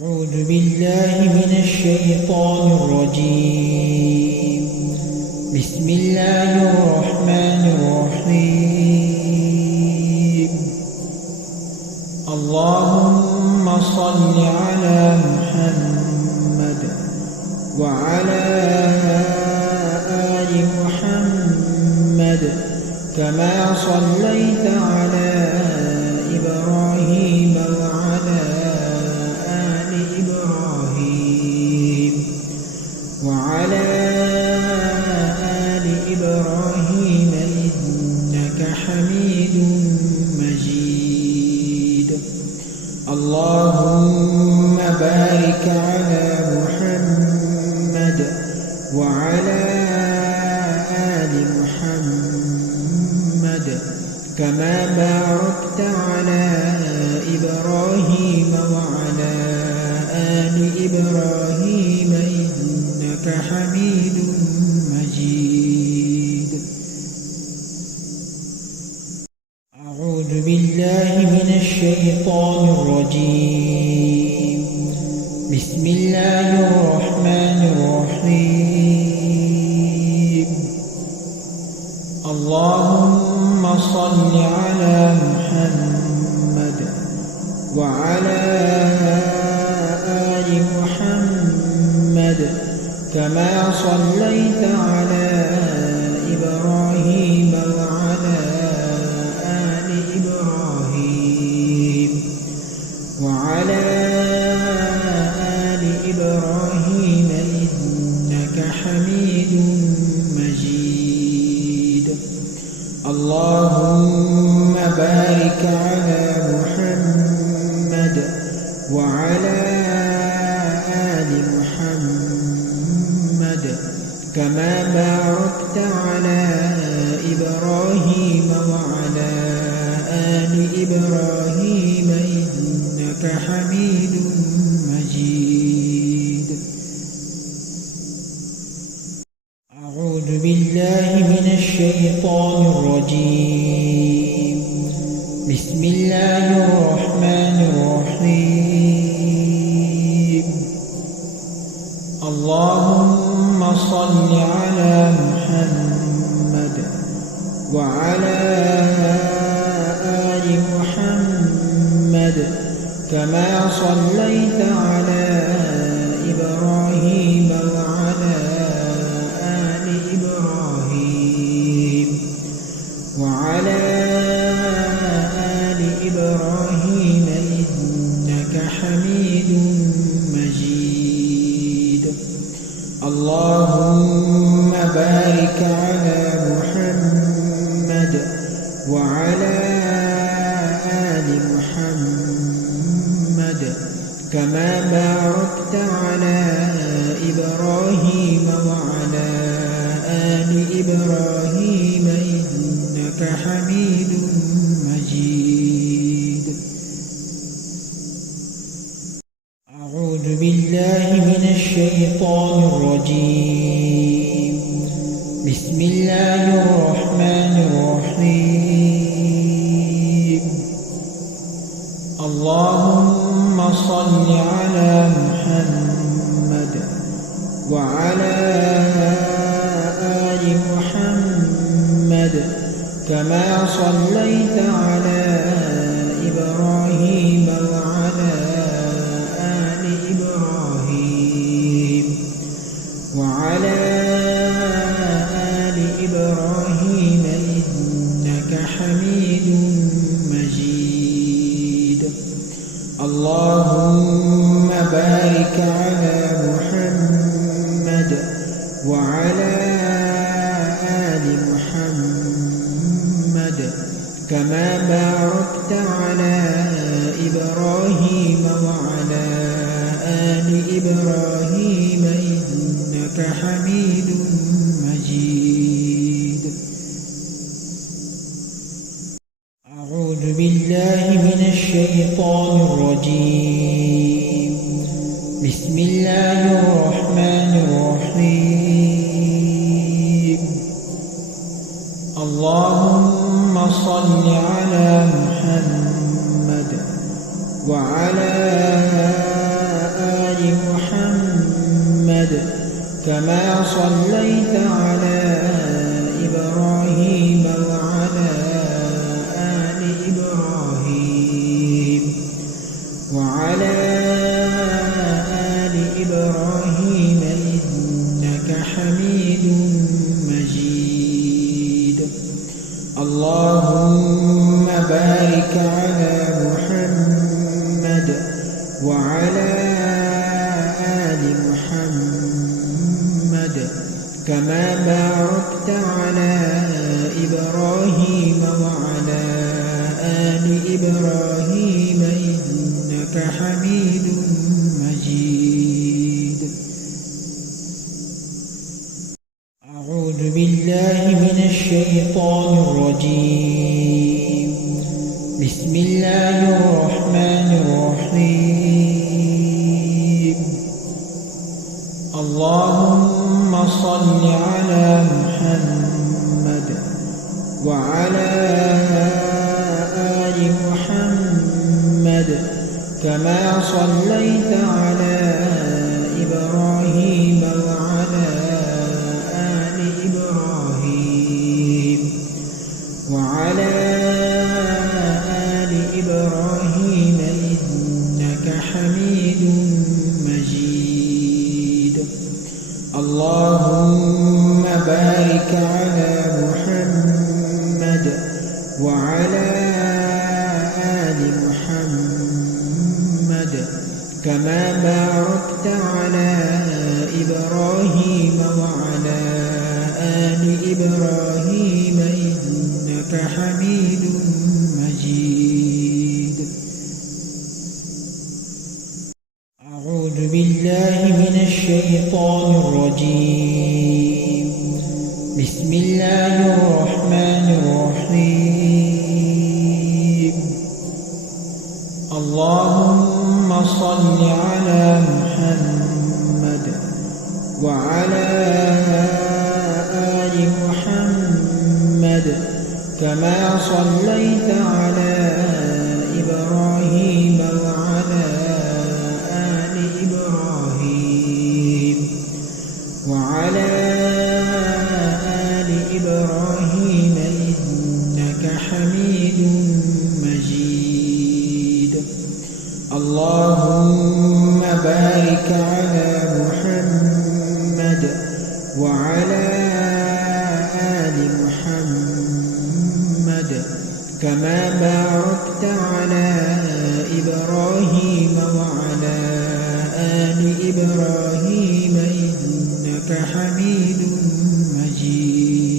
أعوذ بالله من الشيطان الرجيم. بسم الله الرحمن الرحيم. اللهم صل على محمد وعلى آل محمد كما صليت على إبراهيم وعلى آل إبراهيم وعلى آل إبراهيم إنك حميد مجيد. اللهم بارك على محمد وعلى آل محمد كما باركت على إبراهيم وعلى آل إبراهيم إنك حميد مجيد. أعوذ بالله من الشيطان الرجيم. بسم الله الرحمن الرحيم. اللهم صل على محمد وعلى آل محمد كما صليت على إبراهيم وعلى آل إبراهيم وعلى آل إبراهيم إنك حميد مجيد. اللهم بارك على محمد وعلى آل محمد كما باركت على إبراهيم وعلى آل إبراهيم إنك حميد مجيد. أعوذ بالله من الشيطان الرجيم. بسم الله الرحمن الرحيم. اللهم صل على محمد وعلى آل محمد كما صليت على إبراهيم وعلى آل إبراهيم وعلى آل إبراهيم إنك حميد مجيد. اللهم بارك على محمد وعلى آل محمد كما باركت على إبراهيم وعلى آل إبراهيم إنك حميد مجيد. أعوذ بالله من الشيطان الرجيم. بسم الله الرحمن الرحيم. اللهم صل على محمد وعلى آل محمد كما صليت على إبراهيم وعلى آل إبراهيم وعلى آل إبراهيم إنك حميد مجيد. اللهم بارك على محمد وعلى آل محمد كما باركت على إبراهيم وعلى آل إبراهيم إنك حميد مجيد. أعوذ بالله من الشيطان الرجيم. بسم الله الرحمن الرحيم. اللهم صل على محمد وعلى كما صليت على إبراهيم وعلى آل إبراهيم إنك حميد مجيد. اللهم بارك على محمد وعلى آل محمد كما باركت على إبراهيم وعلى آل إبراهيم إنك حميد مجيد. أعوذ بالله من الشيطان الرجيم. بسم الله الرحمن الرحيم. اللهم صل على محمد وعلى آل محمد كما صليت على إبراهيم وعلى آل إبراهيم إنك حميد مجيد. اللهم بارك على محمد وعلى آل محمد كما باركت على إبراهيم وعلى آل إبراهيم إنك حميد مجيد. أعوذ بالله من الشيطان الرجيم. بسم الله الرحمن الرحيم. اللهم صل على محمد وعلى آل محمد كما صليت على إبراهيم وعلى آل إبراهيم إنك حميد مجيد. اللهم بارك على محمد وعلى آل محمد كما باركت على إبراهيم وعلى آل إبراهيم إنك حميد مجيد.